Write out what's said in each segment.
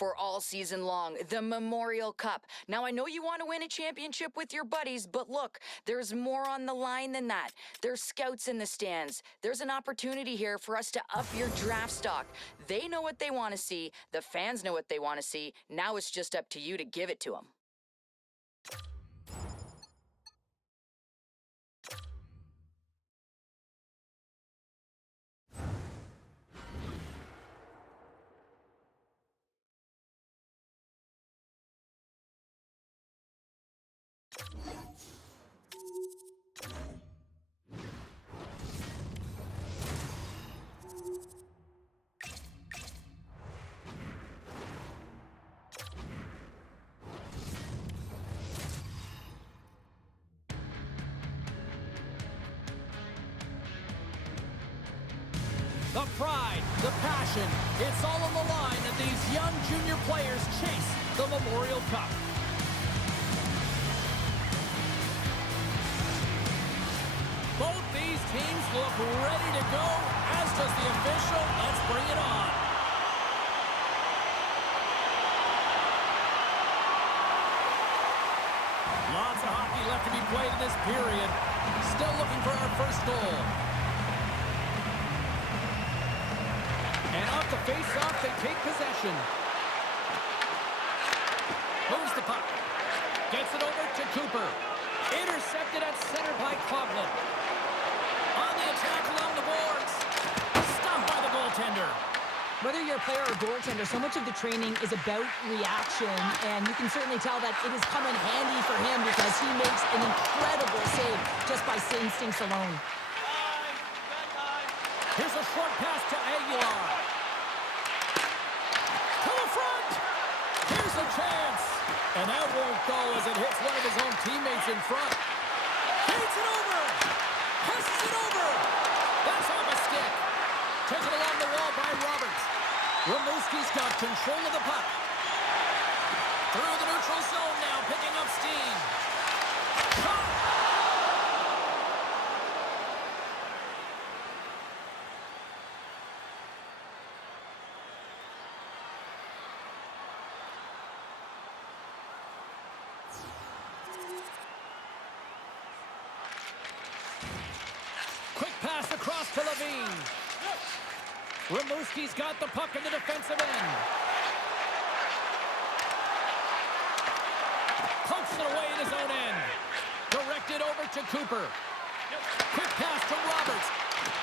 for all season long, the Memorial Cup. Now, I know you want to win a championship with your buddies, but look, there's more on the line than that. There's scouts in the stands. There's an opportunity here for us to up your draft stock. They know what they want to see. The fans know what they want to see. Now it's just up to you to give it to them. The pride, the passion, it's all on the line that these young junior players chase the Memorial Cup. Both these teams look ready to go, as does the official. Let's bring it on. Lots of hockey left to be played in this period. Still looking for our first goal. And off the face-off, they take possession. Moves the puck. Gets it over to Cooper. Intercepted at center by Coughlin. On the attack along the boards. Stopped by the goaltender. Whether you're a player or goaltender, so much of the training is about reaction, and you can certainly tell that it has come in handy for him because he makes an incredible save just by instincts alone. Here's a short pass to Aguilar. To the front. Here's a chance. And that won't go as it hits one of his own teammates in front. Feeds it over. Passes it over. That's on the stick. Taken along the wall by Roberts. Rimouski's got control of the puck. Through the neutral zone now, picking up steam. Shot. Quick pass across to Levine. Rimouski's got the puck in the defensive end. Pokes it away in his own end. Directed over to Cooper. Quick pass to Roberts.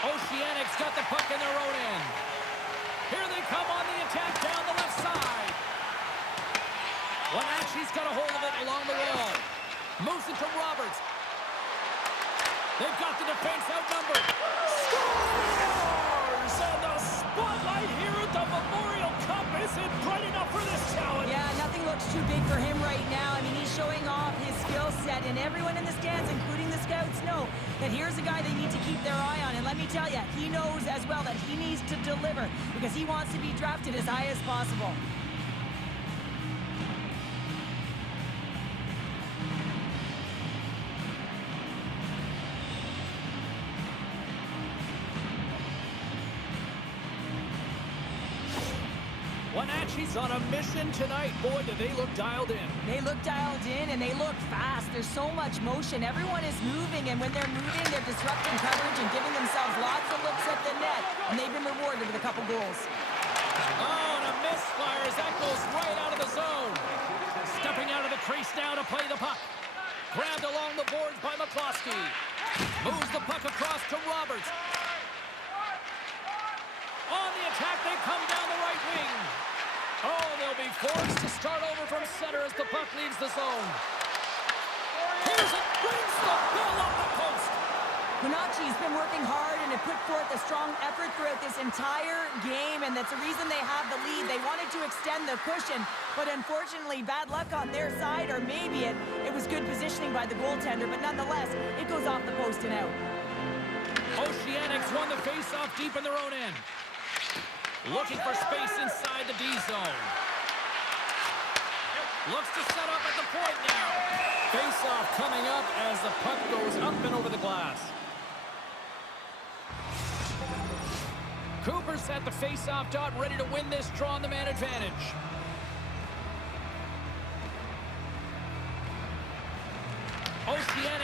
Oceanic's got the puck in their own end. Here they come on the attack down the left side. Wenatchee's got a hold of it along the wall. Moves it to Roberts. They've got the defense outnumbered. Scores! And the spotlight here at the Memorial Cup isn't bright enough for this talent. Yeah, nothing looks too big for him right now. I mean, he's showing off his skill set, and everyone in the stands, including the scouts, know that here's a guy they need to keep their eye on. And let me tell you, he knows as well that he needs to deliver because he wants to be drafted as high as possible. Wenatchee's on a mission tonight. Boy, do they look dialed in. They look dialed in, and they look fast. There's so much motion. Everyone is moving, and when they're moving, they're disrupting coverage and giving themselves lots of looks at the net, and they've been rewarded with a couple goals. Oh, and a misfire as that goes right out of the zone. Stepping out of the crease now to play the puck. Grabbed along the boards by McCloskey. Moves the puck across to Roberts. On the attack, they come down the right wing. Oh, they'll be forced to start over from center as the puck leaves the zone. Here's it, brings the bill up the post. Wenatchee's been working hard and have put forth a strong effort throughout this entire game, and that's the reason they have the lead. They wanted to extend the cushion, but unfortunately, bad luck on their side, or maybe it was good positioning by the goaltender, but nonetheless, it goes off the post and out. Oceanics won the face-off deep in their own end. Looking for space inside the D zone. Looks to set up at the point now. Face-off coming up as the puck goes up and over the glass. Cooper's at the face-off dot, ready to win this draw on the man advantage.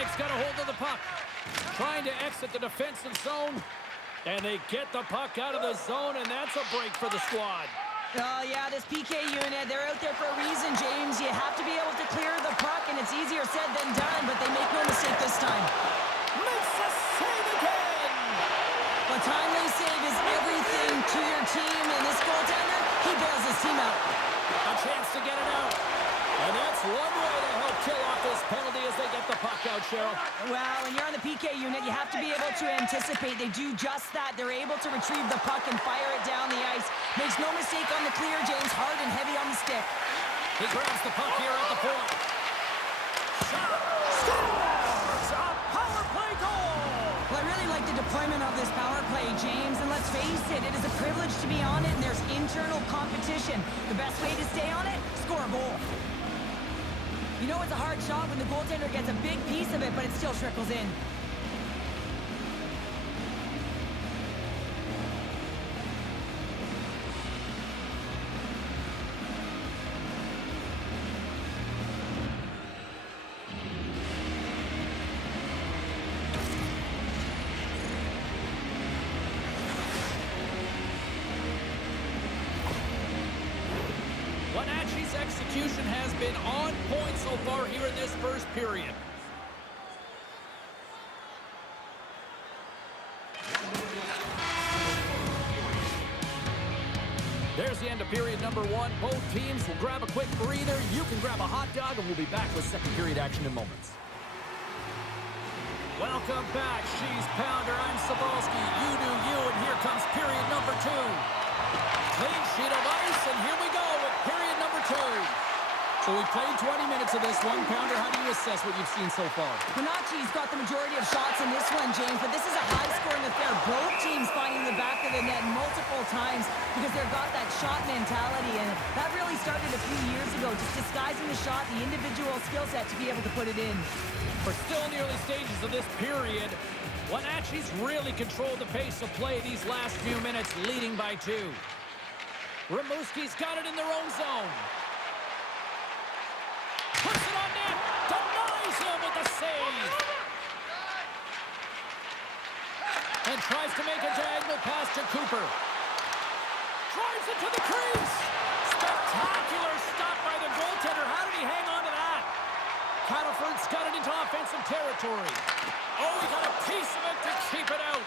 Oceanic's got a hold of the puck. Trying to exit the defensive zone. And they get the puck out of the zone, and that's a break for the squad. Oh, yeah, this PK unit, they're out there for a reason, James. You have to be able to clear the puck, and it's easier said than done, but they make no mistake this time. Makes a save again! A timely save is everything to your team, and this goaltender, he bails his team out. A chance to get it out. And that's one way to help kill off this penalty as they get the puck out, Cheryl. Well, when you're on the PK unit, you have to be able to anticipate. They do just that. They're able to retrieve the puck and fire it down the ice. Makes no mistake on the clear, James. Hard and heavy on the stick. He grabs the puck here at the point. Shot! Scores! A power play goal! Well, I really like the deployment of this power play, James. And let's face it, it is a privilege to be on it, and there's internal competition. The best way to stay on it, score a goal. You know it's a hard shot when the goaltender gets a big piece of it, but it still trickles in. Wenatchee's execution has been on point so far here in this first period. There's the end of period number one. Both teams will grab a quick breather. You can grab a hot dog, and we'll be back with second period action in moments. Welcome back, She's Pounder. I'm Sabalski. You do you, and here comes period number two. Clean sheet of ice, and here we go with period number two. So we played 20 minutes of this one. Pounder, how do you assess what you've seen so far? Wenatchee's got the majority of shots in this one, James, but this is a high-scoring affair. Both teams finding the back of the net multiple times because they've got that shot mentality, and that really started a few years ago, just disguising the shot, the individual skill set to be able to put it in. We're still in the early stages of this period. Wenatchee's really controlled the pace of play these last few minutes, leading by 2. Rimouski's got it in their own zone. Puts it on net. Denies him with the save. And tries to make a diagonal pass to Cooper. Drives it to the crease. Spectacular stop by the goaltender. How did he hang on to that? Cattleford's got it into offensive territory. Oh, he got a piece of it to keep it out.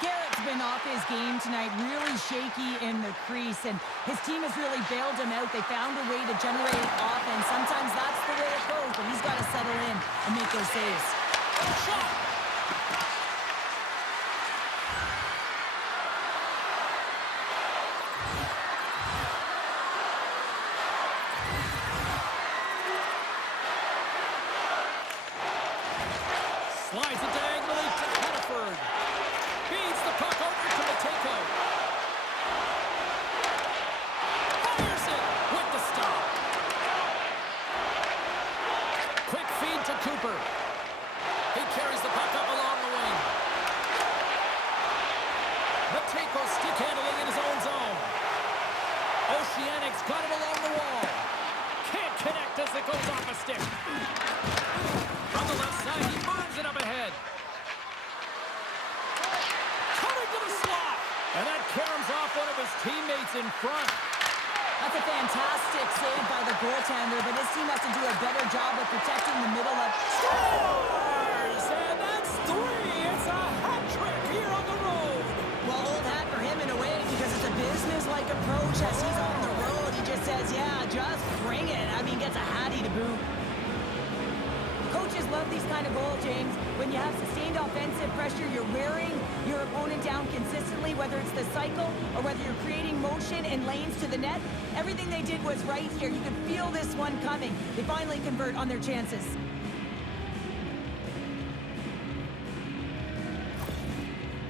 Garrett's been off his game tonight, really shaky in the crease, and his team has really bailed him out. They found a way to generate offense. Sometimes that's the way it goes, but he's got to settle in and make those saves. Shot! Slides it diagonally to Cattleford. Feeds the puck over to Matejko. Fires it with the stop. Quick feed to Cooper. He carries the puck up along the wing. Matejko stick handling in his own zone. Oceanic's got it along the wall. Can't connect as it goes off a stick. From the left side, he moves it up ahead. Coming to the slot. And that caroms off one of his teammates in front. That's a fantastic save by the goaltender, but his team has to do a better job of protecting the middle of... Scores! And that's 3. It's a hat trick here on the road. Well, old hat for him in a way because it's a business-like approach as he's on the road. He just says, yeah, just bring it. I mean, gets a hattie to boot. Coaches love these kind of goals, James. When you have sustained offensive pressure, you're wearing your opponent down consistently, whether it's the cycle or whether you're creating motion and lanes to the net. Everything they did was right here. You could feel this one coming. They finally convert on their chances.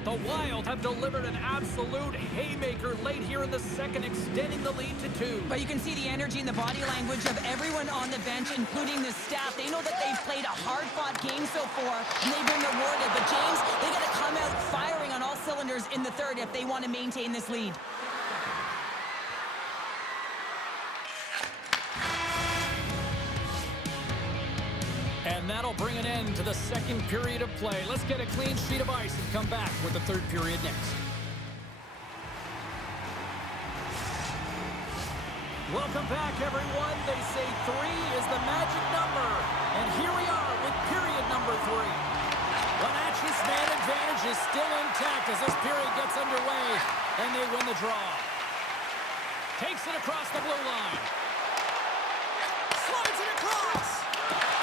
The Wild have delivered an absolute haymaker late here in the second, extending the lead to 2. But you can see the energy and the body language of everyone on the bench, including the staff. They know that they've played a hard-fought game so far, and they've been rewarded. But, James, they got to come out firing on all cylinders in the third if they want to maintain this lead. And And that'll bring an end to the second period of play. Let's get a clean sheet of ice and come back with the third period next. Welcome back, everyone. They say 3 is the magic number. And here we are with period number 3. Wenatchee's man advantage is still intact as this period gets underway, and they win the draw. Takes it across the blue line. Slides it across.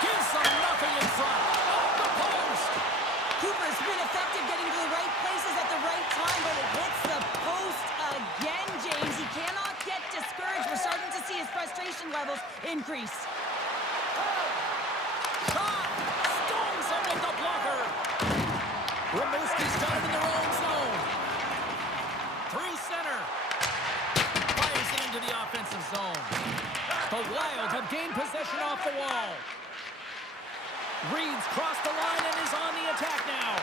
Gives them nothing in front. Off the post. Cooper's been effective getting to the right places at the right time, but it hits the post again, James. He cannot get discouraged. We're starting to see his frustration levels increase. Shot! Stones him with the blocker. Rimouski's got it in their own zone. Through center. Fires it into the offensive zone. The Wild have gained possession off the wall. Reed's crossed the line and is on the attack now.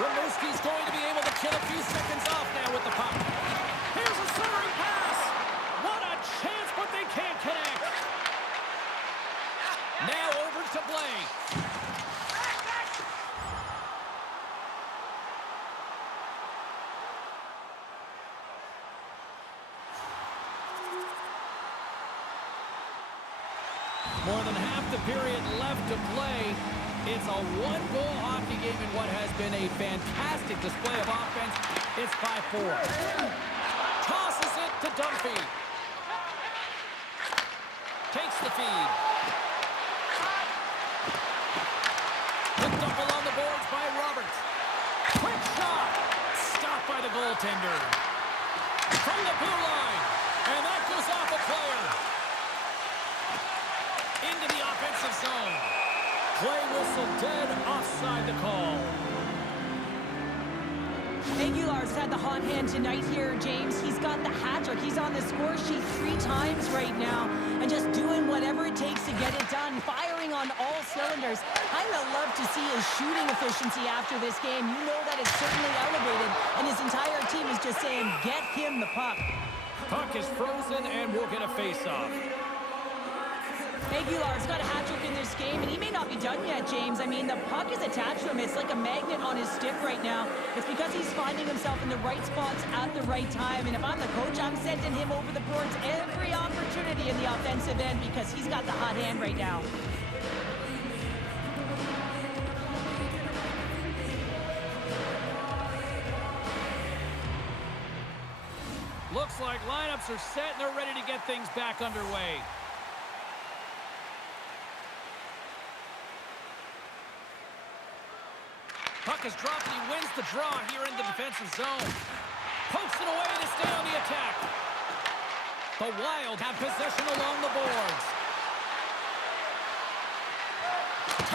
Rimouski's going to be able to kill a few seconds off now with the puck. Here's a centering pass. What a chance, but they can't connect. Now over to play. More than half the period left to play. It's a one-goal hockey game in what has been a fantastic display of offense. It's 5-4. Tosses it to Dunphy. Takes the feed. Picked up along the boards by Roberts. Quick shot. Stopped by the goaltender. From the blue line. And that goes off a player. Into the offensive zone. Play whistle dead, offside the call. Aguilar's had the hot hand tonight here, James. He's got the hat trick. He's on the score sheet 3 times right now and just doing whatever it takes to get it done, firing on all cylinders. I'm going to love to see his shooting efficiency after this game. You know that it's certainly elevated, and his entire team is just saying, get him the puck. Puck is frozen, and we'll get a face-off. Aguilar's got a hat trick in this game, and he may not be done yet, James. I mean, the puck is attached to him. It's like a magnet on his stick right now. It's because he's finding himself in the right spots at the right time. And if I'm the coach, I'm sending him over the boards every opportunity in the offensive end because he's got the hot hand right now. Looks like lineups are set and they're ready to get things back underway. Puck is dropped and he wins the draw here in the defensive zone. Pokes it away to stay on the attack. The Wild have possession along the boards.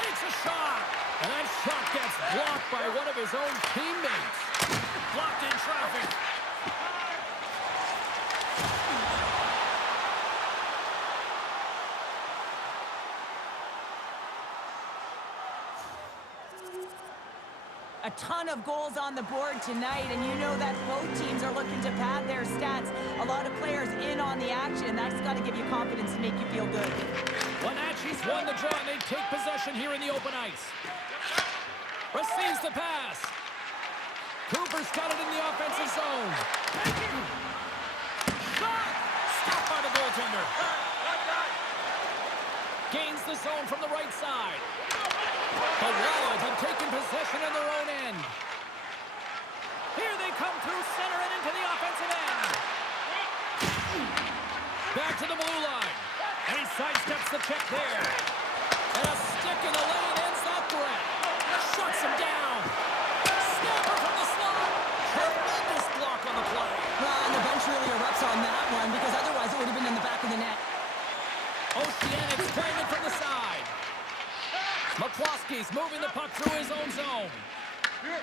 Takes a shot. And that shot gets blocked by one of his own teammates. Blocked in traffic. A ton of goals on the board tonight, and you know that both teams are looking to pad their stats. A lot of players in on the action. That's got to give you confidence and make you feel good. Wenatchee's won the draw, and they take possession here in the open ice. Receives the pass. Cooper's got it in the offensive zone. Shot! Stopped by the goaltender. Gains the zone from the right side. The Wild have taken possession in their own end. Here they come through center and into the offensive end. Back to the blue line. And he sidesteps the check there. And a stick in the lane ends that threat. Shuts him down. Snapper from the slot. Tremendous block on the play. Well, and the bench really erupts on that one because otherwise it would have been in the back of the net. Oceanics playing it from the side. McCloskey's moving the puck through his own zone.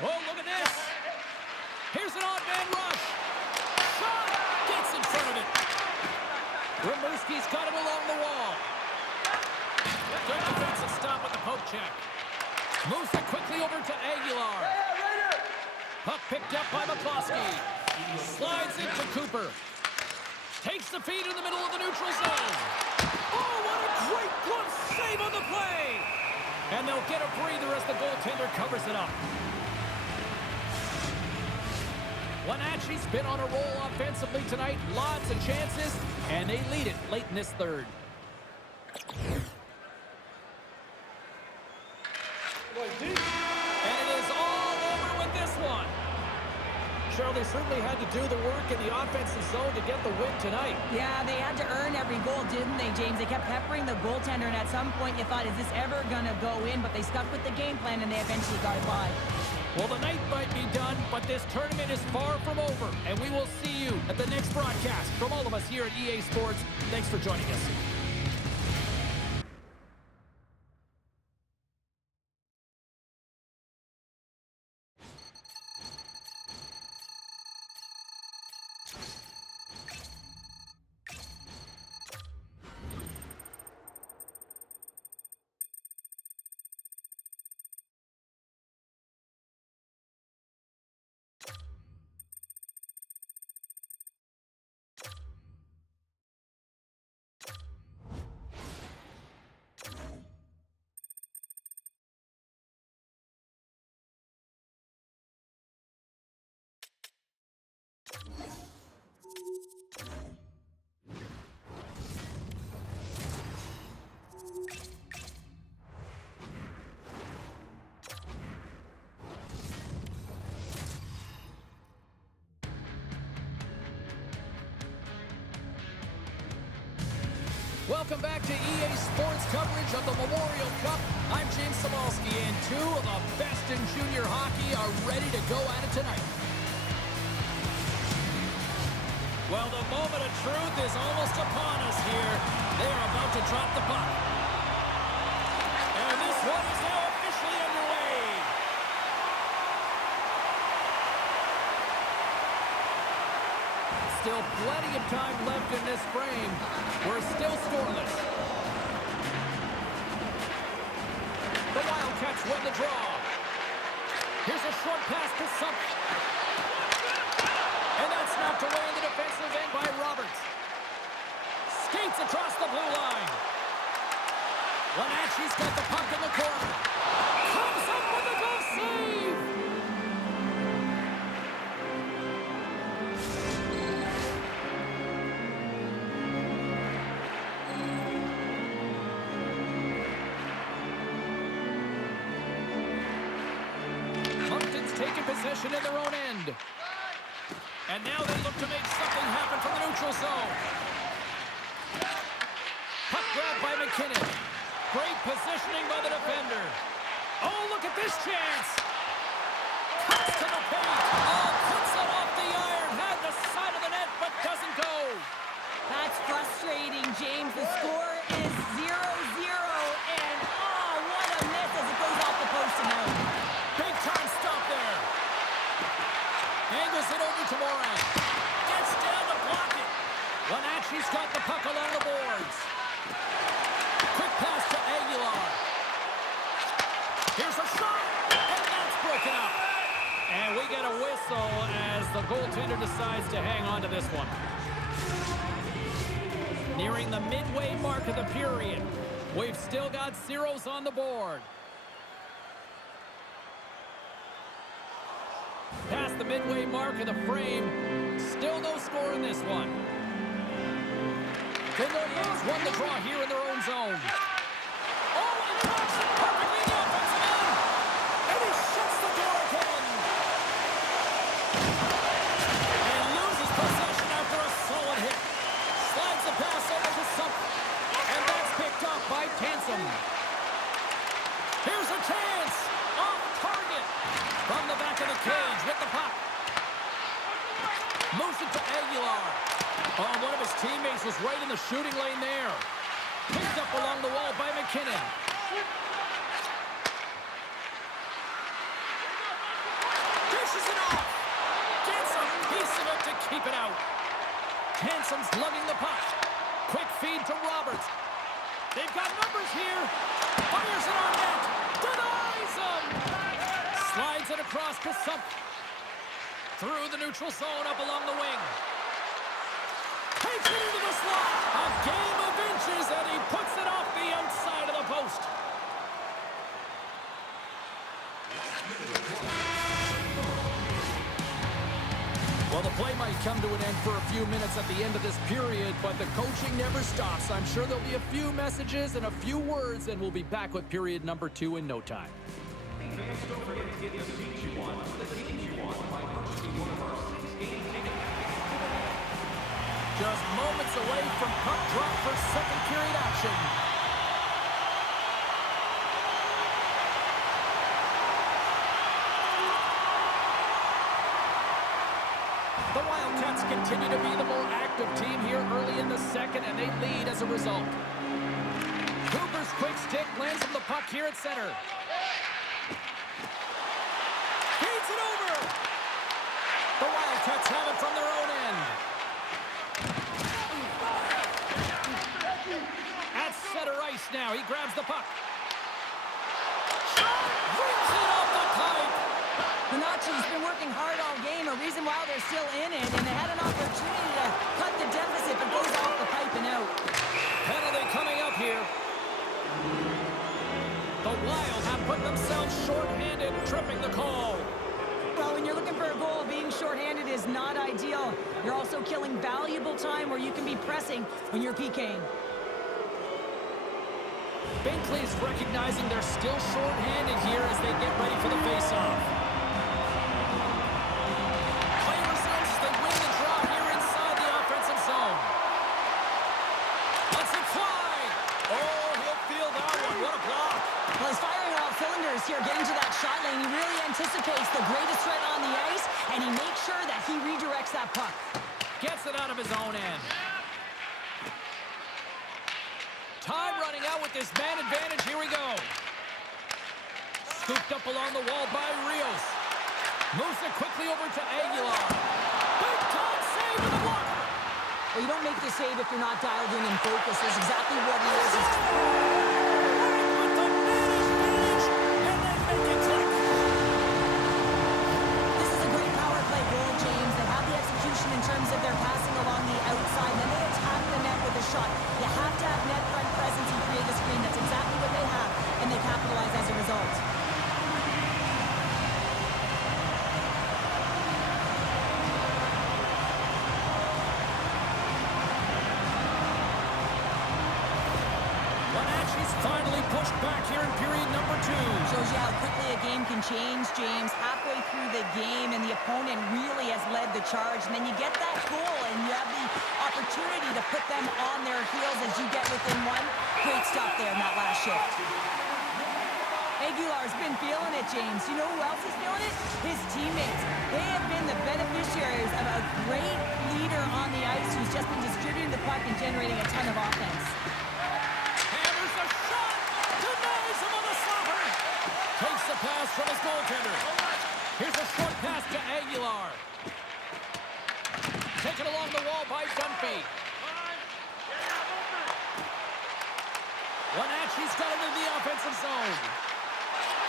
Oh, look at this. Here's an odd man rush. Shot! Gets in front of it. Rimouski's got it along the wall. Good defensive stop with the poke check. Moves it quickly over to Aguilar. Puck picked up by McCloskey. Slides it to Cooper. Takes the feed in the middle of the neutral zone. Oh, what a great glove save on the play! they'll get a breather as the goaltender covers it up. Wenatchee's been on a roll offensively tonight. Lots of chances, and they lead it late in this third. And it is all over with this one. Cheryl, they certainly had to do the work in the offensive zone to get the win tonight. Yeah, they had to earn every goal, didn't they, James? They kept peppering the goaltender, and at some point you thought, is this ever going to go in? But they stuck with the game plan, and they eventually got it by. Well, the night might be done, but this tournament is far from over. And we will see you at the next broadcast. From all of us here at EA Sports, thanks for joining us. Welcome back to EA Sports coverage of the Memorial Cup. I'm James Samalski, and two of the best in junior hockey are ready to go at it tonight. Well, the moment of truth is almost upon us here. They are about to drop the puck. And this one is now officially underway. Still plenty of time left in this frame. We're still scoreless. The Wildcats win the draw. Here's a short pass to Sump. And that's knocked away in the defensive end by Roberts. Skates across the blue line. Wenatchee's got the puck in the corner. Comes up with a goal save. Taking possession in their own end. And now they look to make something happen from the neutral zone. Puck grab by McKinnon. Great positioning by the defender. Oh, look at this chance. Cuts to the paint. Oh, puts it off the iron. Had the side of the net, but doesn't go. That's frustrating, James. The score is 0-0, and what a miss as it goes off the post and out. Big time stop there. Angles it over to Moran. Gets down to block it. Wenatchee's got the puck along the boards. Quick pass to Aguilar. Here's a shot, and that's broken up. And we get a whistle as the goaltender decides to hang on to this one. Nearing the midway mark of the period. We've still got zeros on the board. Past the midway mark of the frame. Still no score in this one. The Nordiques won the draw here in their own zone. Oh, and he knocks it perfectly in the offensive end. And he shuts the door again. And loses possession after a solid hit. Slides the pass over to Sump. And that's picked up by Tansom. Here's a chance. Off target. From the back of the cage with the puck. Moves it to Aguilar. Oh, one of his teammates was right in the shooting lane there. Picked up along the wall by McKinnon. Dishes it off. Gets a piece of it to keep it out. Hansom's lugging the puck. Quick feed to Roberts. They've got numbers here. Fires it on net. Denies him. Slides it across to Sump. Through the neutral zone up along the wing. Takes it into the slot. A game of inches, and he puts it off the outside of the post. come to an end for a few minutes at the end of this period, but the coaching never stops. I'm sure there'll be a few messages and a few words, and we'll be back with period number 2 in no time. Hey fans, don't forget to get the seats you want. The seats you want by purchasing one of our 6 game tickets. Just moments away from puck drop for second period action. The Wildcats continue to be the more active team here early in the second, and they lead as a result. Cooper's quick stick lands him the puck here at center. Feeds it over! The Wildcats have it from their own end. At center ice now, he grabs the puck. Brings it off the pipe! Minacci's been working hard all game, a reason why they're still in it, and they had an opportunity to cut the deficit, but goes off the pipe and out. Penalty coming up here. The Wild have put themselves short-handed, tripping the call. Well, when you're looking for a goal, being shorthanded is not ideal. You're also killing valuable time where you can be pressing when you're PKing. Binkley's recognizing they're still short-handed here as they get ready for the face-off. Play resumes as they win the draw here inside the offensive zone. Lets it fly! Oh, he'll feel that one. What a block! Well, he's firing on all cylinders here, getting to that shot lane. He really anticipates the greatest threat on the ice, and he makes sure that he redirects that puck. Gets it out of his own end. Time running out with this man advantage. Here we go. Scooped up along the wall by Rios. Moves it quickly over to Aguilar. Big time save with the blocker. Well, you don't make the save if you're not dialed in and focused. That's exactly what he is. With the managed, and then make it click. This is a great power play goal, James. They have the execution in terms of their passing along the outside, then they attack the net with a shot. You have to have net front presence and create a screen. That's exactly what they have, and they capitalize as a result. Bonacci's finally pushed back here in period number 2. Shows you how quickly a game can change, James. Halfway through the game, and the opponent really has led the charge. And then you get that goal, and you have the opportunity to put them on their heels as you get within one. Great stuff there in that last shift. Aguilar's been feeling it, James. You know who else is feeling it? His teammates. They have been the beneficiaries of a great leader on the ice who's just been distributing the puck and generating a ton of offense. Hammers a shot. Denies him on the slapper. Takes the pass from his goaltender. Here's a short pass to Aguilar. Taken along the wall by Dunphy. Bonacci's got it in the offensive zone.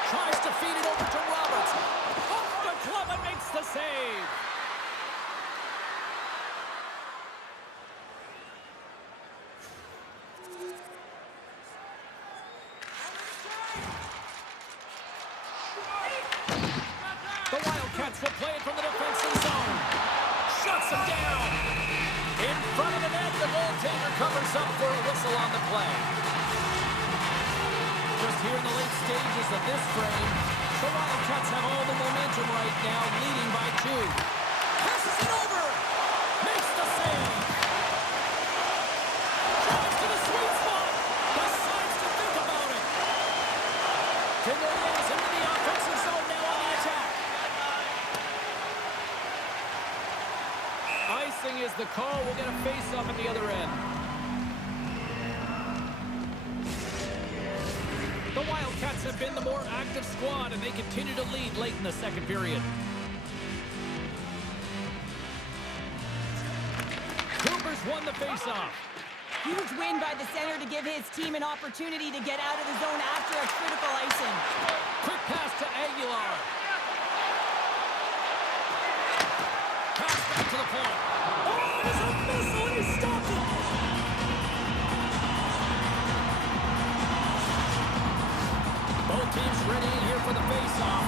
Tries to feed it over to Roberts. Off the glove and makes the save. The Wildcats will play it from the defensive zone. Shuts him down. In front of the net, the goaltender covers up for a whistle on the play. Just here in the late stages of this frame, the Wildcats have all the momentum right now, leading by 2. Passes it over. Makes the save. Drives to the sweet spot. Decides to think about it. Denies into the offensive zone now on the attack. Icing is the call. We'll get a face-off at the other end. The Wildcats have been the more active squad, and they continue to lead late in the second period. Cooper's won the faceoff. Huge win by the center to give his team an opportunity to get out of the zone after a critical icing. Quick pass to Aguilar. Pass back to the point. Oh, there's a missile, and he stopped it. Both teams ready here for the faceoff.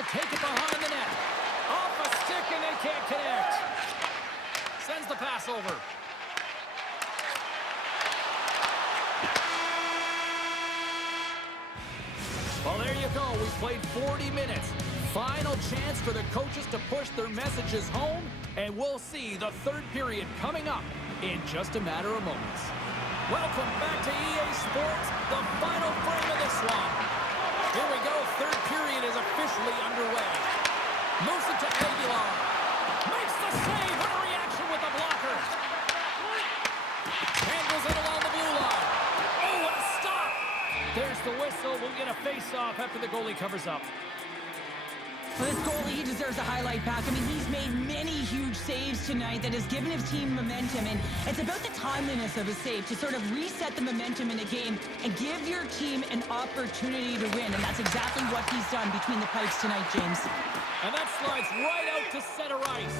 will take it behind the net. Off a stick, and they can't connect. Sends the pass over. Well, there you go. We played 40 minutes. Final chance for the coaches to push their messages home, and we'll see the third period coming up in just a matter of moments. Welcome back to EA Sports, the final frame of this one. Here we go. Third period is officially underway. Moves it to Aguilar. Makes the save. What a reaction with the blocker. Handles it along the blue line. Oh, what a stop. There's the whistle. We'll get a face-off after the goalie covers up. Well, this goalie, he deserves a highlight pack. I mean, he's made many huge saves tonight that has given his team momentum, and it's about the timeliness of a save to sort of reset the momentum in a game and give your team an opportunity to win, and that's exactly what he's done between the pipes tonight, James. And that slides right out to center ice.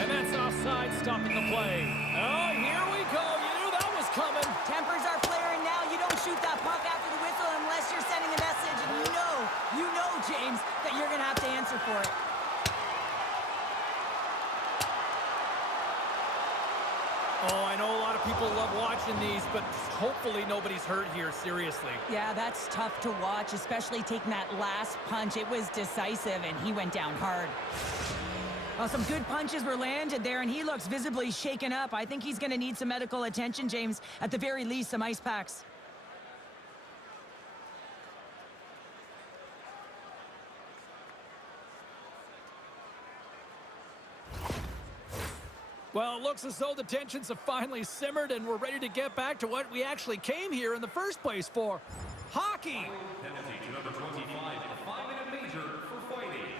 And that's offside, stopping the play. Oh, here we go. You knew that was coming. Tempers are flaring now. You don't shoot that puck after the whistle unless you're sending a message, and you know, James, that you're going to have to answer for it. Oh, I know a lot of people love watching these, but hopefully nobody's hurt here, seriously. Yeah, that's tough to watch, especially taking that last punch. It was decisive, and he went down hard. Well, some good punches were landed there, and he looks visibly shaken up. I think he's going to need some medical attention, James. At the very least, some ice packs. Well, it looks as though the tensions have finally simmered and we're ready to get back to what we actually came here in the first place for. Hockey! Penalty to number 25, a 5-minute major for fighting.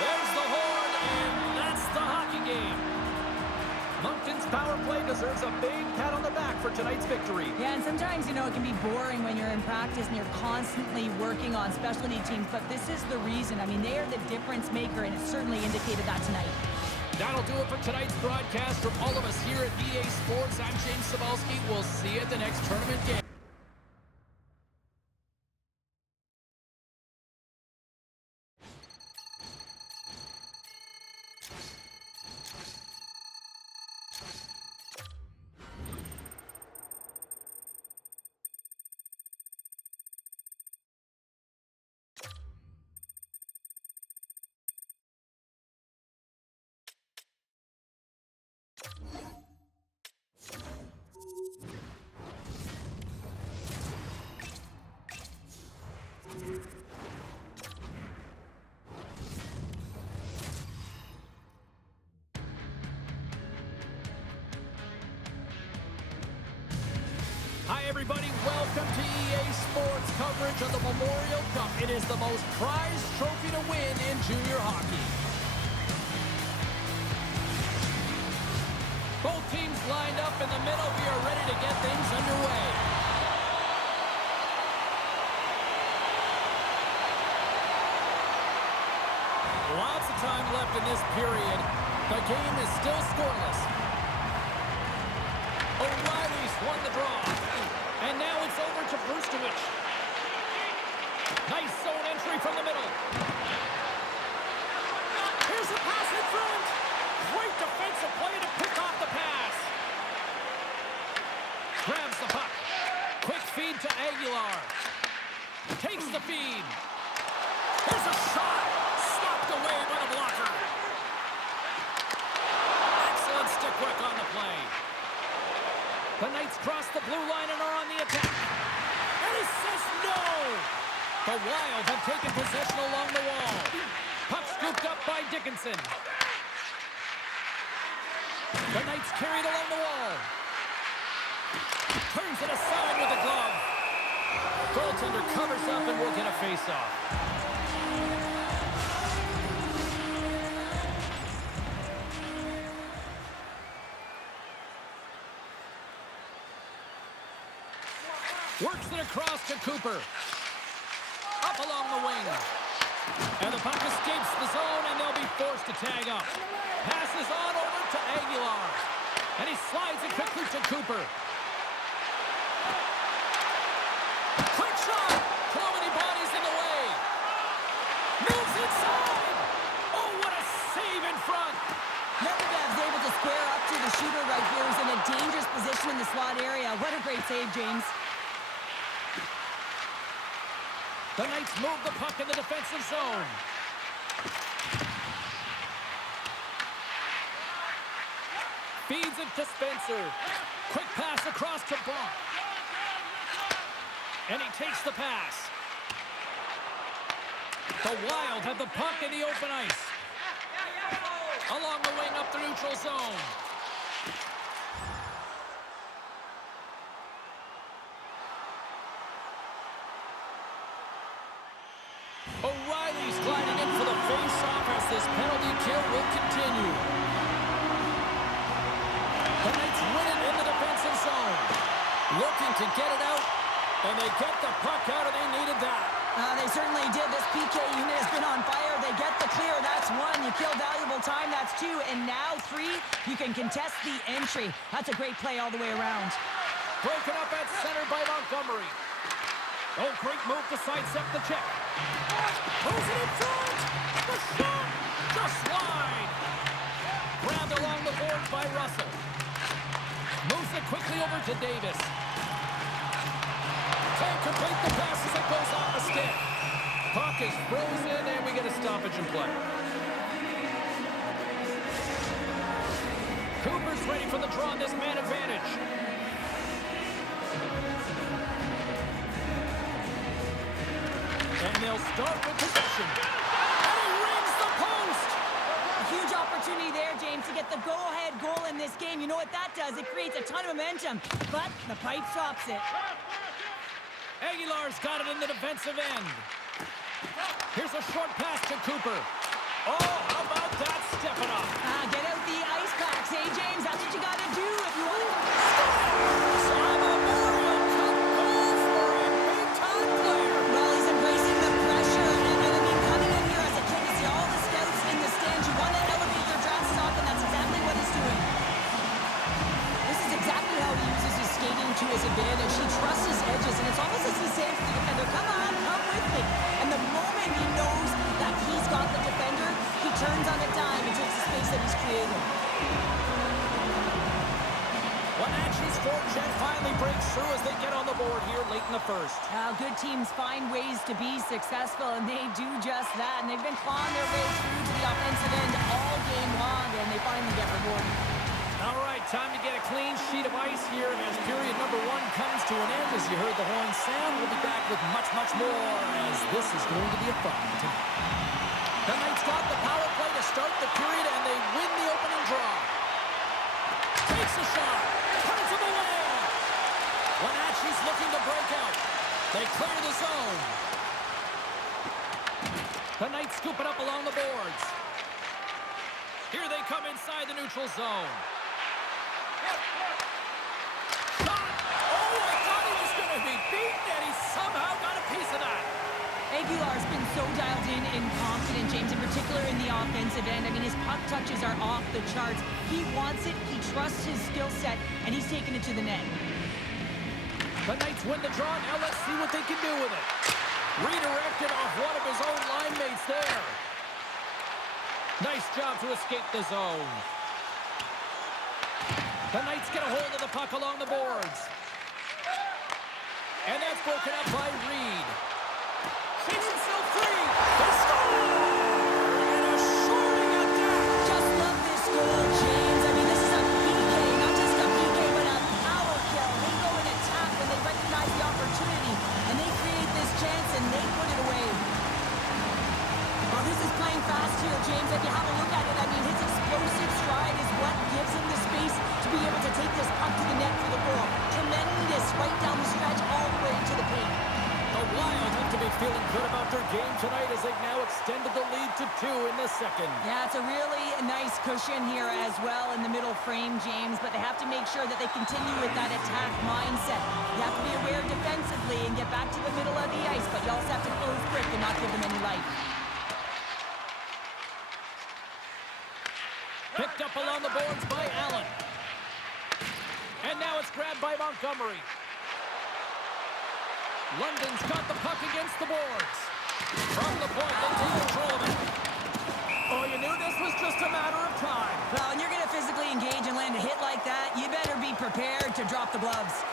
There's the horn, and that's the hockey game. Moncton's power play deserves a big pat on the back for tonight's victory. Yeah, and sometimes, it can be boring when you're in practice and you're constantly working on specialty teams, but this is the reason. I mean, they are the difference maker, and it certainly indicated that tonight. That'll do it for tonight's broadcast. From all of us here at EA Sports, I'm James Cybulski. We'll see you at the next tournament game. Hi, everybody. Welcome to EA Sports coverage of the Memorial Cup. It is the most prized trophy to win in junior hockey. Both teams lined up in the middle. We are ready to get things underway. Lots of time left in this period. The game is still scoreless. O'Reilly's won the draw. And now it's over to Brustowicz. Nice zone entry from the middle. Here's a pass in front. Great defensive play to pick off the pass. Grabs the puck. Quick feed to Aguilar. Takes the feed. Here's a shot. Stopped away by the blocker. Excellent stick work on the play. The Knights cross the blue line and are on the attack. And he says no! The Wild have taken possession along the wall. Puck scooped up by Dickinson. The Knights carried along the wall. Turns it aside with a glove. Goaltender covers up and will get a face-off. Works it across to Cooper. Up along the wing. And the puck escapes the zone, and they'll be forced to tag up. Passes on over to Aguilar. And he slides it quickly to Cooper. Quick shot! Clomany bodies in the way. Moves inside! Oh, what a save in front! Medvedev's able to square up to the shooter right here, who's in a dangerous position in the slot area. What a great save, James. The Knights move the puck in the defensive zone. Feeds it to Spencer. Quick pass across to Brock. And he takes the pass. The Wild have the puck in the open ice. Along the wing up the neutral zone. O'Reilly's gliding in for the face-off as this penalty kill will continue. The Knights win it in the defensive zone. Looking to get it out, and they get the puck out, and they needed that. They certainly did. This PK unit has been on fire. They get the clear. That's one. You kill valuable time. That's two. And now three, you can contest the entry. That's a great play all the way around. Broken up at center by Montgomery. Oh, great move to sidestep the check. Moves it in front. The shot. Just wide. Grabbed along the boards by Russell. Moves it quickly over to Davis. Can't complete the pass as it goes off the stick. Puck is frozen, and we get a stoppage in play. Cooper's ready for the draw on this man advantage. And they'll start with possession. And he rings the post! A huge opportunity there, James, to get the go-ahead goal in this game. You know what that does? It creates a ton of momentum, but the pipe stops it. Aguilar's got it in the defensive end. Here's a short pass to Cooper. Oh, how about that stepping up? Get out the ice packs, hey, James? That's what you got to do if you want to... It's a Memorial Cup goal for a big-time player. Well, he's embracing the pressure, and I mean, coming in here as a kid, you see all the scouts in the stands. You want to elevate your draft stock, and that's exactly what he's doing. This is exactly how he uses his skating to his advantage. He trusts his edges, and it's almost as he's saying to the defender, come on, come with me. And the moment he knows that he's got the defender, he turns on a dime and takes the space that he's created. Wenatchee's forecheck finally breaks through as they get on the board here late in the first. Good teams find ways to be successful, and they do just that. And they've been clawing their way through to the offensive end all game long, and they finally get rewarded. All right, time to get a clean sheet of ice here as period number one comes to an end. As you heard the horn sound, we'll be back with much, much more as this is going to be a fun one tonight. The Knights got the power play to start the period, and they win the opening draw. Takes a shot. Puts him away. Wenatchee's looking to break out. They clear the zone. The Knights scoop it up along the boards. Here they come inside the neutral zone. Shot! Oh, I thought he was going to be beaten, and he somehow got a piece of that. Aguilar's been so dialed in and confident, James, in particular in the offensive end. I mean, his puck touches are off the charts. He wants it, he trusts his skill set, and he's taking it to the net. The Knights win the draw. Now let's see what they can do with it. Redirected off one of his own line mates there. Nice job to escape the zone. The Knights get a hold of the puck along the boards. And that's broken up by Reed. Shakes himself free. They score! And a shorting attack. Just love this goal, James. I mean, this is a PK, not just a PK, but a power kill. They go in attack when they recognize the opportunity, and they create this chance, and they put it away. Well, this is playing fast here, James. If you have a look at it, I mean, his explosive stride is what gives him the space to be able to take this puck to the net for the goal. Tremendous right down the stretch all the way to the paint. The Wild have to be feeling good about their game tonight as they've now extended the lead to 2 in the second. Yeah, it's a really nice cushion here as well in the middle frame, James, but they have to make sure that they continue with that attack mindset. You have to be aware defensively and get back to the middle of the ice, but you also have to close quick and not give them any life. Picked up along the boards by Allen. grab by Montgomery. London's got the puck against the boards. From the point, they take control of it. Oh, you knew this was just a matter of time. Well, when you're going to physically engage and land a hit like that, you better be prepared to drop the gloves.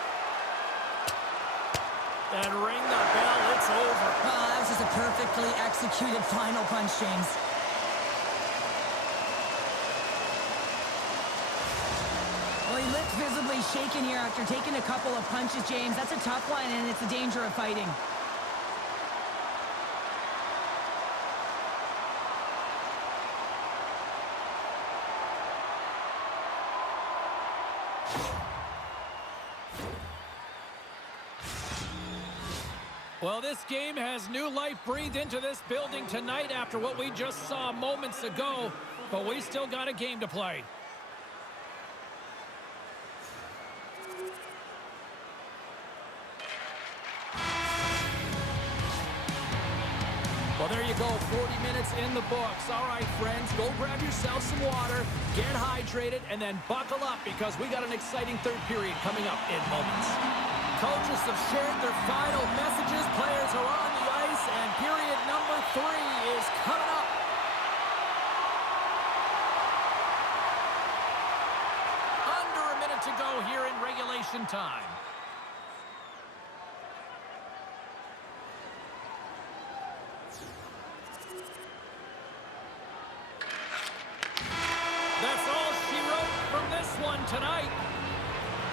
And ring the bell, it's over. Oh, that was just a perfectly executed final punch, James. Well, he looked visibly shaken here after taking a couple of punches, James. That's a tough one, and it's the danger of fighting. Well, this game has new life breathed into this building tonight after what we just saw moments ago, but we still got a game to play. Well, there you go, 40 minutes in the books. All right, friends, go grab yourself some water, get hydrated, and then buckle up because we got an exciting third period coming up in moments. Coaches have shared their final messages. Players are on the ice, and period number 3 is coming up. Under a minute to go here in regulation time. That's all she wrote from this one tonight.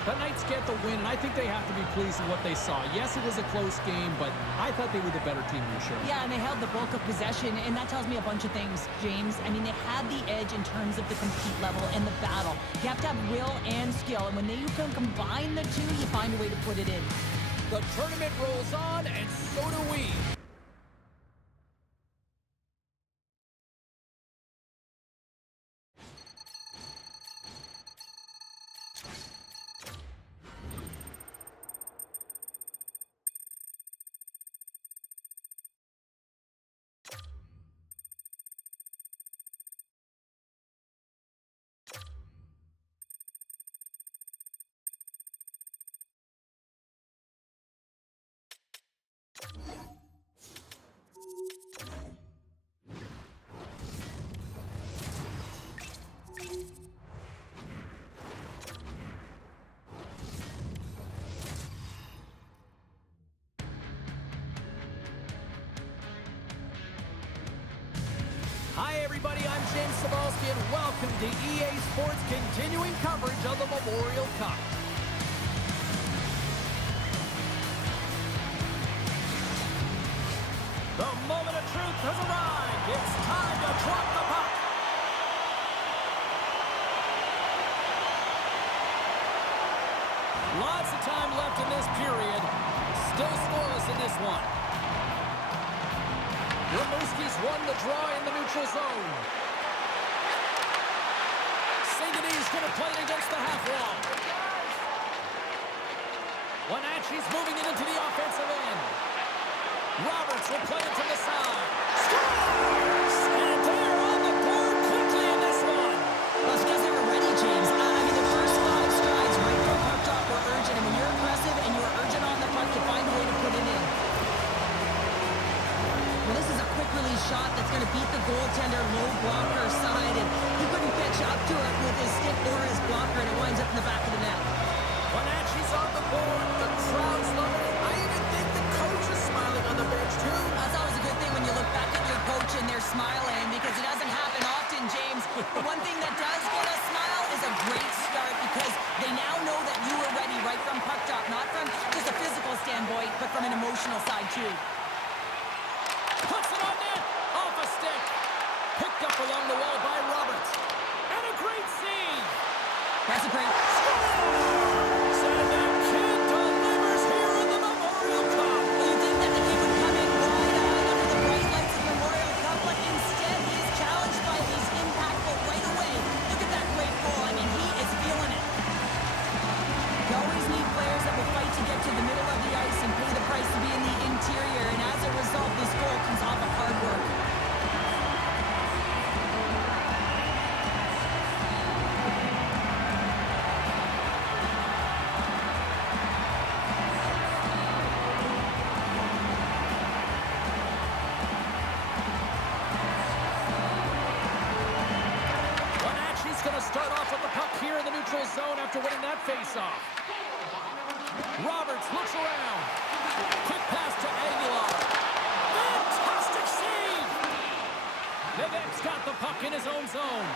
The Knights get the win, and I think they have to be pleased with what they saw. Yes, it was a close game, but I thought they were the better team in the show. Yeah, and they held the bulk of possession, and that tells me a bunch of things, James. I mean, they had the edge in terms of the compete level and the battle. You have to have will and skill, and when you can combine the two, you find a way to put it in. The tournament rolls on, and so do we. Hi, everybody. I'm James Cebulski, and welcome to EA Sports' continuing coverage of the Memorial Cup. The moment of truth has arrived. It's time to drop the puck. Lots of time left in this period. Still scoreless in this one. Rimouski's won the draw in the neutral zone. St-Denis going to play it against the half wall. Wenatchee's moving it into the offensive end. Roberts will play it to the side. Scores! And they're on the board quickly in this one. Well, she does have it ready, James. I mean, the first 5 strides right from puck drop were urgent, and when you're aggressive and you're urgent on the puck, you find a way to put it in. Well, this is a quick release shot that's going to beat the goaltender low blocker side, and he couldn't pitch up to it with his stick or his blocker, and it winds up in the back of the net. Wenatchee's on the board. The crowd's loving it. I even think the coach is smiling on the bench, too. That's always a good thing when you look back at your coach and they're smiling, because it doesn't happen often, James. The one thing that does get a smile is a great start, because they now know that you were ready right from puck drop, not from just a physical standpoint, but from an emotional side, too. Puts it on net. Off a stick. Picked up along the wall by Roberts. And a great save. That's a great... Scores! And the kid delivers here in the Memorial Cup. Well, you think that the kid would come in wide-eyed under the bright lights of the Memorial Cup, but instead he is challenged by these impactful right away. Look at that great goal. I mean, he is feeling it. You always need players that will fight to get to the middle of the ice and pay the price to be in the interior. start off with the puck here in the neutral zone after winning that faceoff. Roberts looks around. Quick pass to Aguilar. Fantastic save! Vivek's got the puck in his own zone.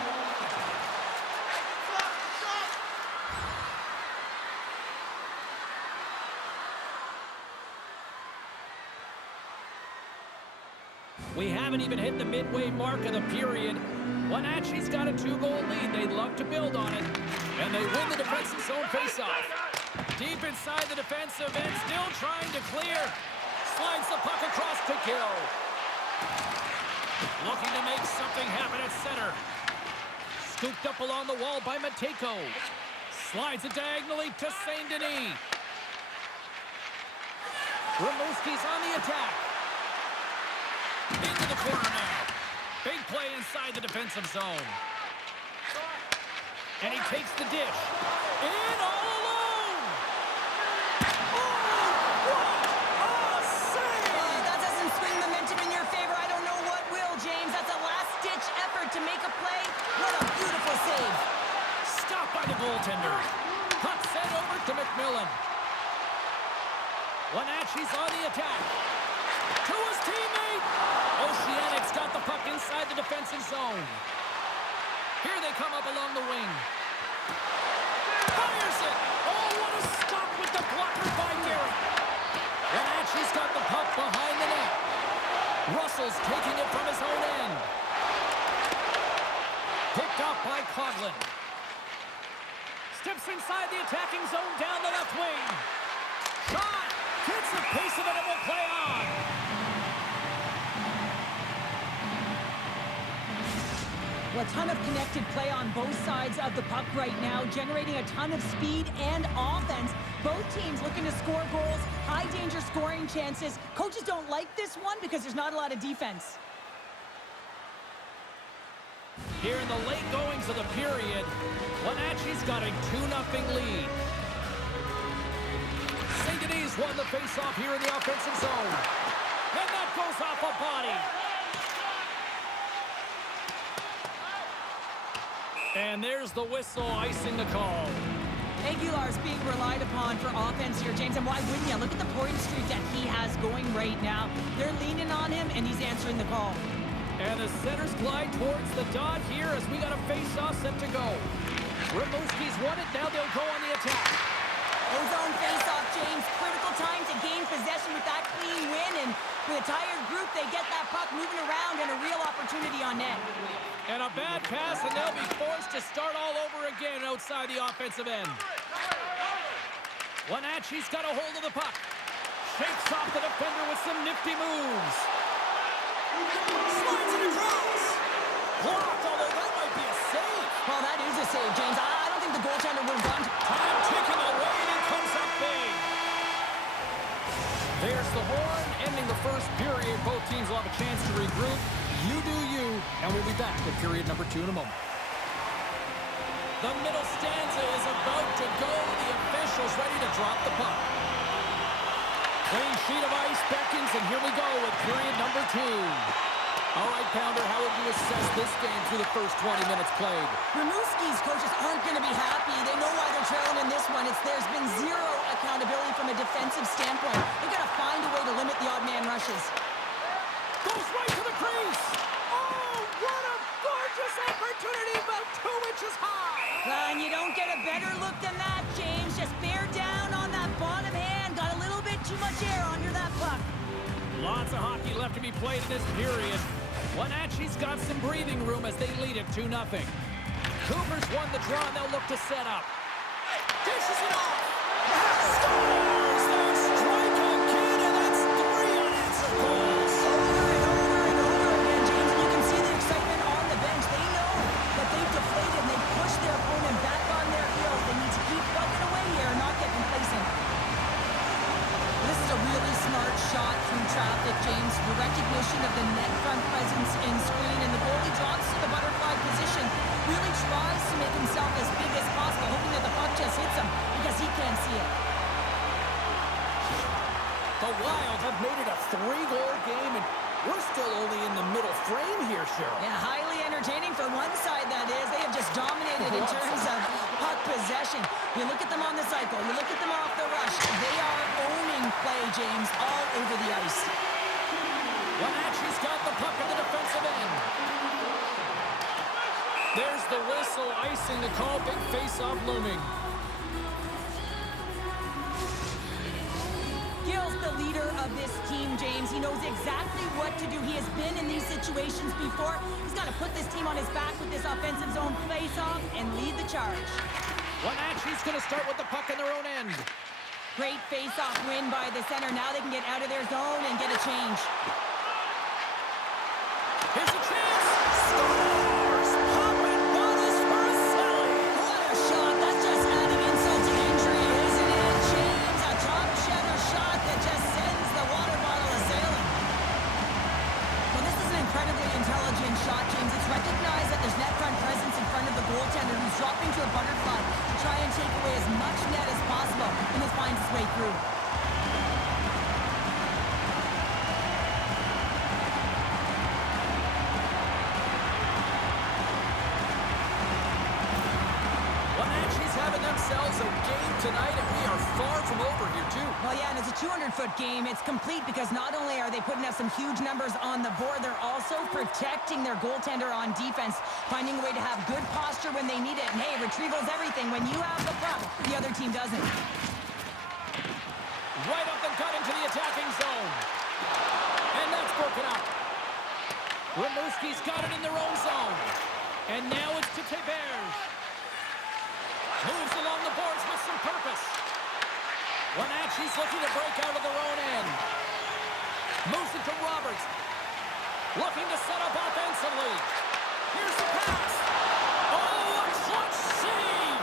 We haven't even hit the midway mark of the period. Wenatchee's got a 2-goal lead. They'd love to build on it. And they win the defensive zone faceoff. Deep inside the defensive end, still trying to clear. Slides the puck across to Gill. Looking to make something happen at center. Scooped up along the wall by Matejko. Slides it diagonally to St. Denis. Rimouski's on the attack. Into the corner now. Big play inside the defensive zone. And he takes the dish. In all alone! Oh, what a save! That doesn't swing momentum in your favor. I don't know what will, James. That's a last-ditch effort to make a play. What a beautiful save. Stopped by the goaltender. Puck sent over to McMillan. Wenatchee's on the attack. To his teammate. Oceanic's got the puck inside the defensive zone. Here they come up along the wing. Fires it. Oh, what a stop with the blocker by Garrett. Wenatchee's got the puck behind the net. Russell's taking it from his own end. Picked up by Coughlin. Steps inside the attacking zone down the left wing. Shot. Gets the pace of it and will play on. Well, a ton of connected play on both sides of the puck right now, generating a ton of speed and offense. Both teams looking to score goals, high-danger scoring chances. Coaches don't like this one because there's not a lot of defense. Here in the late goings of the period, Wenatchee's got a 2-0 lead. St. Denis won the faceoff here in the offensive zone. And that goes off a body. And there's the whistle, icing the call. Aguilar's being relied upon for offense here, James, and why wouldn't you? Look at the point streak that he has going right now. They're leaning on him, and he's answering the call. And the centers glide towards the dot here as we got a face-off set to go. Rimouski's won it, now they'll go on the attack. Ozone face-off, James. Critical time to gain possession with that clean win, and with a tired group, they get that puck moving around and a real opportunity on net. And a bad pass, and they'll be forced to start all over again outside the offensive end. Wenatchee's got a hold of the puck. Shakes off the defender with some nifty moves. Slides it across. Blocked, although that might be a save. Well, that is a save, James. I don't think the goaltender would have gone to... Time taken away, and it comes up big. There's the horn, ending the first period. Both teams will have a chance to regroup. You do you, and we'll be back with period number 2 in a moment. The middle stanza is about to go. The officials ready to drop the puck. Clean sheet of ice beckons, and here we go with period number 2. All right, Pounder, how would you assess this game through the first 20 minutes played? Rimouski's coaches aren't going to be happy. They know why they're trailing in this one. There's been zero accountability from a defensive standpoint. They've got to find a way to limit the odd man rushes. Goes right to the crease. Oh, what a gorgeous opportunity, about 2 inches high. And you don't get a better look than that, James. Just bear down on that bottom hand. Got a little bit too much air under that puck. Lots of hockey left to be played in this period. Wenatchee's got some breathing room as they lead it 2-0. Cougars won the draw, and they'll look to set up. Dishes it off. Scores! They strike again, and that's 3 unanswered goals. Over and over again, James. And you can see the excitement on the bench. They know that they've deflated and they've pushed their opponent back on their heels. They need to keep bugging away here and not get complacent. This is a really smart shot through traffic, James. The recognition of the net front presence in screen, and the goalie drops to the butterfly position. Really tries to make himself as big as possible, hoping that the puck just hits him because he can't see it. The Wild have made it a 3-goal game, and we're still only in the middle frame here, Cheryl. Yeah, highly entertaining for one side, that is. They have just dominated dominated in terms of puck possession. You look at them on the cycle, you look at them off the rush. They are owning play, James, all over the ice. Wenatchee's got the puck in the defensive end. There's the whistle, icing the call. Big face-off looming. Gill's the leader of this team, James. He knows exactly what to do. He has been in these situations before. He's got to put this team on his back with this offensive zone face-off and lead the charge. Wenatchee's going to start with the puck in their own end. Great face-off win by the center. Now they can get out of their zone and get a change. Here's a chance. Scores! Pop and bonus for a Sally. What a shot. That's just adding insult to injury, isn't it, James? A top-cheddar shot that just sends the water bottle a-sailing. Well, this is an incredibly intelligent shot, James. It's recognized that there's net front presence in front of the goaltender who's dropping to a butterfly to try and take away as much net as possible, and this finds its way through. Wenatchee's having themselves a game tonight, and we are far from over here, too. Well, yeah, and it's a 200-foot game. It's complete because not only are they putting up some huge numbers on the board, they're also protecting their goaltender on defense, finding a way to have good posture when they need it. And, hey, retrieval's everything. When you have the puck, the other team doesn't. Right up the gut into the attacking zone. And that's broken up. Rimouski's got it in their own zone. And now it's to Tebers. Moves along the boards with some purpose. Wenatchee's looking to break out of their own end. Moves it to Roberts. Looking to set up offensively. Here's the pass. Oh, a clutch save!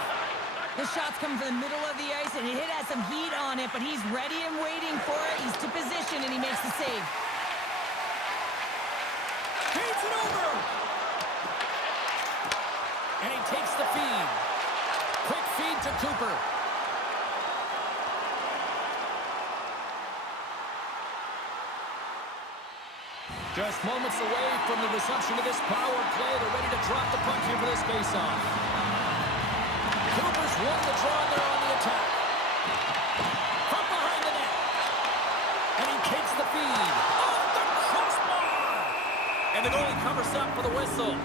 The shot's coming from the middle of the ice, and it has some heat on it, but he's ready and waiting for it. He's to position, and he makes the save. Feeds it over. And he takes the feed. Quick feed to Cooper. Just moments away from the resumption of this power play. They're ready to drop the puck here for this faceoff. Cooper's won the draw there on the attack. From behind the net. And he takes the feed. Off the crossbar! And the goalie covers up for the whistle.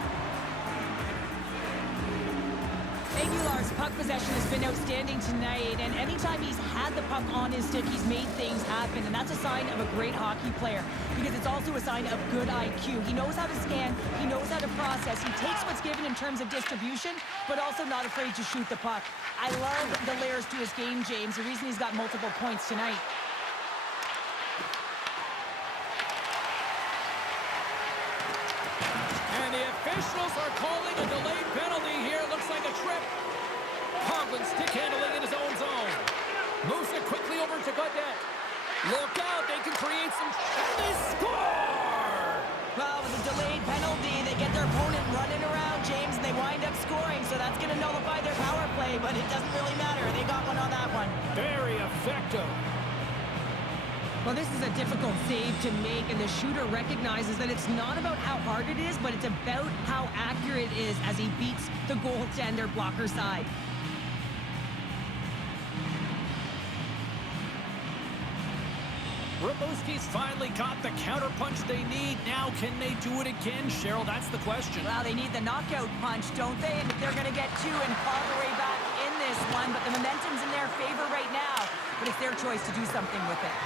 Aguilar's puck possession has been outstanding tonight, and anytime he's had the puck on his stick, he's made things happen, and that's a sign of a great hockey player because it's also a sign of good IQ. He knows how to scan, he knows how to process, he takes what's given in terms of distribution, but also not afraid to shoot the puck. I love the layers to his game, James, the reason he's got multiple points tonight. And the officials are calling a delayed penalty here. Looks like a trip. Conklin stick handling in his own zone. Moves it quickly over to Godet. Look out, they can create some... And they score! Well, with a delayed penalty, they get their opponent running around, James, and they wind up scoring, so that's going to nullify their power play, but it doesn't really matter. They got one on that one. Very effective. Well, this is a difficult save to make, and the shooter recognizes that it's not about how hard it is, but it's about how accurate it is as he beats the goaltender blocker side. Rimouski's finally got the counterpunch they need. Now, can they do it again, Cheryl? That's the question. Well, they need the knockout punch, don't they? And they're going to get two and claw their way back in this one, but the momentum's in their favor right now. But it's their choice to do something with it.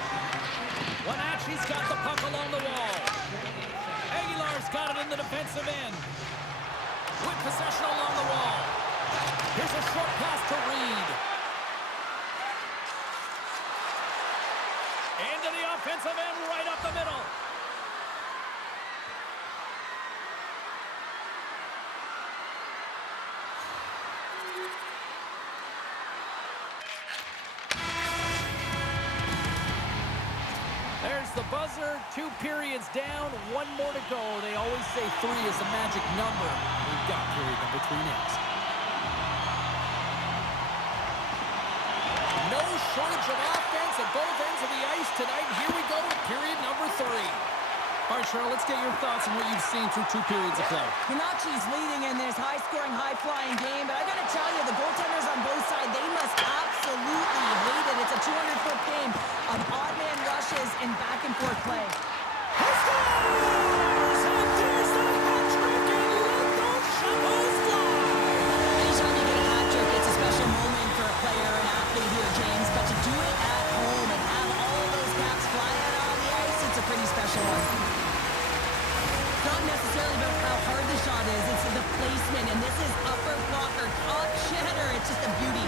Wenatchee's got the puck along the wall. Aguilar's got it in the defensive end. With possession along the wall. Here's a short pass to Reed. Into the offensive end, right up the middle. There's the buzzer. 2 periods down, 1 more to go. They always say 3 is a magic number. We've got period number 3 next. No shortage of offense at both ends of the ice tonight. Here we go with period number 3. All right, Cheryl, let's get your thoughts on what you've seen through 2 periods of play. Canacci's leading in this high-scoring, high-flying game, but I got to tell you, the goaltenders on both sides, they must absolutely hate it. It's a 200-foot game of odd-man rushes and back-and-forth play. He scores! And there's the hat trick, and let those shovels fly! Anytime you get a hat trick, it's a special moment for a player or an athlete here, James, but to do it at home and have all those caps flying out on the ice, it's a pretty special one. Not necessarily about how hard the shot is, it's the placement, and this is upper blocker, top cheddar. It's just a beauty.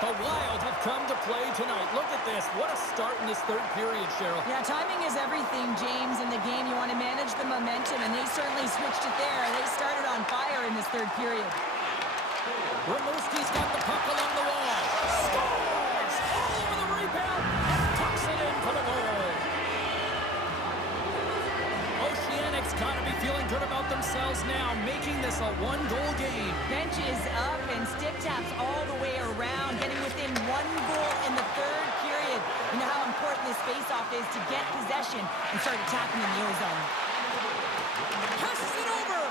The Wild have come to play tonight. Look at this. What a start in this third period, Cheryl. Yeah, timing is everything, James, in the game. You want to manage the momentum, and they certainly switched it there. They started on fire in this third period. Rimouski's got the puck along the wall. Scores! All over the rebound and tucks it in for the goal. Oceanic's got to be feeling good about themselves now, making this a one-goal game. Bench is up and stick taps all the way around, getting within 1 goal in the third period. You know how important this faceoff is to get possession and start attacking in the O-zone. Passes it over.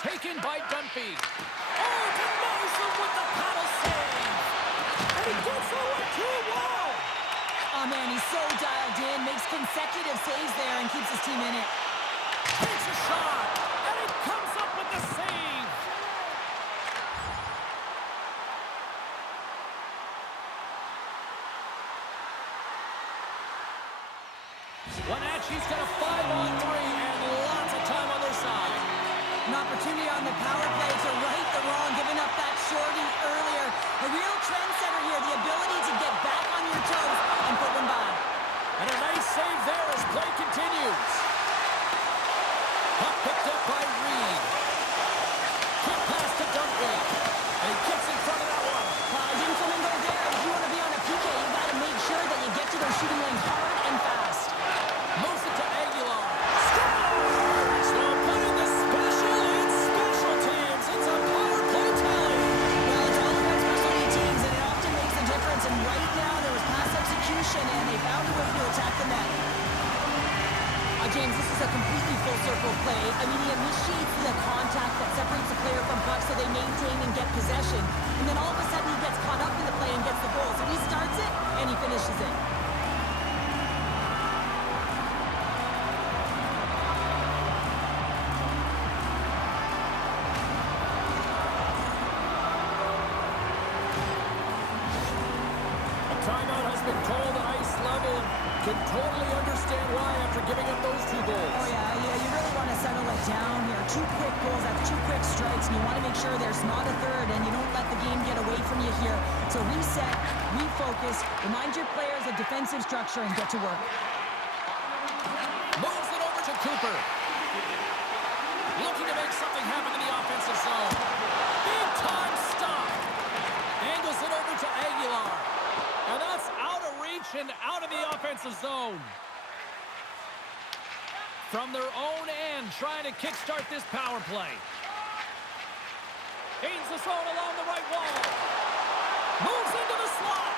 Taken by Dunphy. Oh, denies him with the paddle save. And he gets over 2-1. Oh, man, he's so dialed in, makes consecutive saves there and keeps his team in it. Takes a shot, and he comes up with the save. Wenatchee's got a 5-on-3 and lots of time on their side. An opportunity on the power play to right the wrong, giving up that shorty earlier. A real trendsetter here, the ability to get back on your toes and put one by. And a nice save there as play continues. Puck picked up by Reed. Quick pass to Dunphy. And he gets in front of that one. Didn't flamingo there. If you want to be on a PK, you got to make sure that you get to those shooting lanes hard and fast. Moves it to Aguilar. Scores! They'll put in the special in special teams. It's a power play tally. Well, it's all about specialty teams, and it often makes a difference. And right now, there was pass execution, and they found a way to attack the net. James, this is a completely full circle play. I mean, he initiates the contact that separates the player from puck so they maintain and get possession. And then all of a sudden, he gets caught up in the play and gets the goal. So he starts it, and he finishes it. Timeout has been called at ice level and can totally understand why after giving up those 2 goals. Oh, yeah, you really want to settle it down here. 2 quick goals, that's 2 quick strikes, and you want to make sure there's not a third, and you don't let the game get away from you here. So reset, refocus, remind your players of defensive structure, and get to work. Moves it over to Cooper. Looking to make something happen in the offensive zone. Big time stop. Angles it over to Aguilar. And that's out of reach and out of the offensive zone. From their own end, trying to kickstart this power play. Gains the zone along the right wall. Moves into the slot.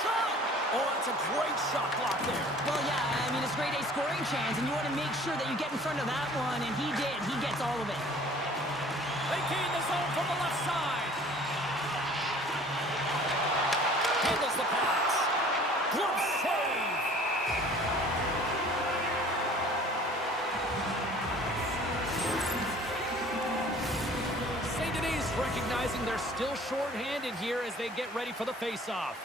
Shot. Oh, that's a great shot block there. Well, yeah, I mean, it's grade A scoring chance, and you want to make sure that you get in front of that one, and he did. He gets all of it. They gain the zone from the left side. Handles the pass. Glove save. St. Denis recognizing they're still short-handed here as they get ready for the face-off.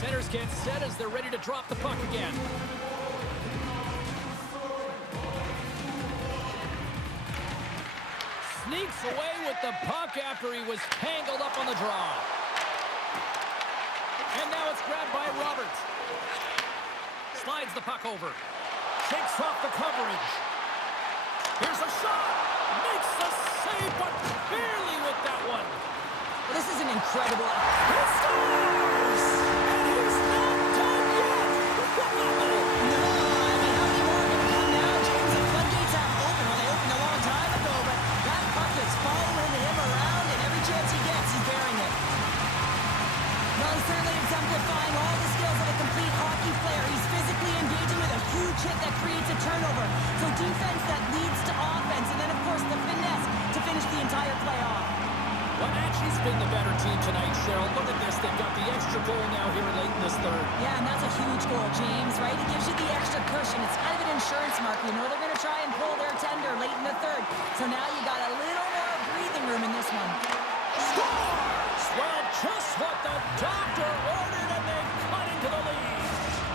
Centers get set as they're ready to drop the puck again. Sneaks away with the puck after he was tangled up on the draw. And now it's grabbed by Roberts. Slides the puck over. Shakes off the coverage. Here's a shot. Makes the save, but barely with that one. Well, this is an incredible... He scores! And he's not done yet! No, I mean, how many more are going to come now, James? The floodgates have opened. Well, they opened a long time ago, but that puck is following him around, and every chance he gets, he's bearing it. Well, he's certainly exemplifying all the skills of a complete hockey player. He's physically engaging with a huge hit that creates a turnover. So defense that leads to offense, and then, of course, the finesse to finish the entire play off. Wenatchee's been the better team tonight, Cheryl. Look at this. They've got the extra goal now here late in this third. Yeah, and that's a huge goal, James, right? It gives you the extra cushion. It's kind of an insurance mark. You know they're going to try and pull their tender late in the third. So now you got a little more breathing room in this one. Scores! Well, just what the doctor ordered, and they cut into the lead.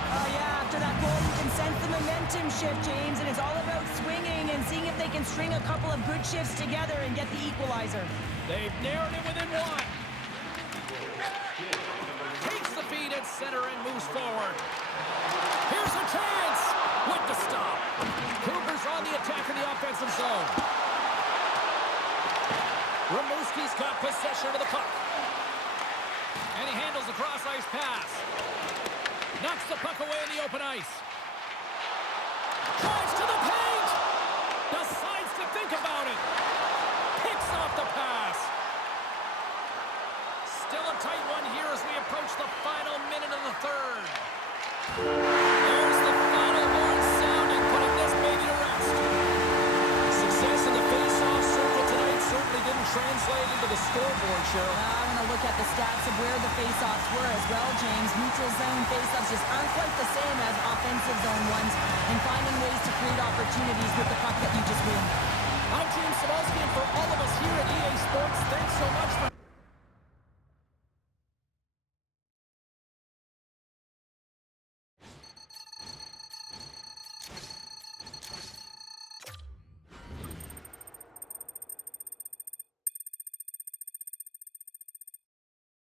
Oh, yeah, after that goal, you can sense the momentum shift, James, and it's all about swinging and seeing if they can string a couple of good shifts together and get the equalizer. They've narrowed it within one. Takes the feed at center and moves forward. Here's a chance with the stop. Cougars on the attack in the offensive zone. Rimouski's got possession of the puck. And he handles the cross-ice pass. Knocks the puck away in the open ice. Drives to the paint. Decides to think about it. Picks off the pass. Still a tight one here as we approach the final minute of the third. There's the final horn sounding, putting this baby to rest. Success in the face-off circle tonight certainly didn't translate into the scoreboard, Cheryl. I want to look at the stats of where the face-offs were as well, James. Neutral zone face-offs just aren't quite the same as offensive zone ones, and finding ways to create opportunities with the puck that you just win. I'm James Sabalski, and for all of us here at EA Sports, thanks so much for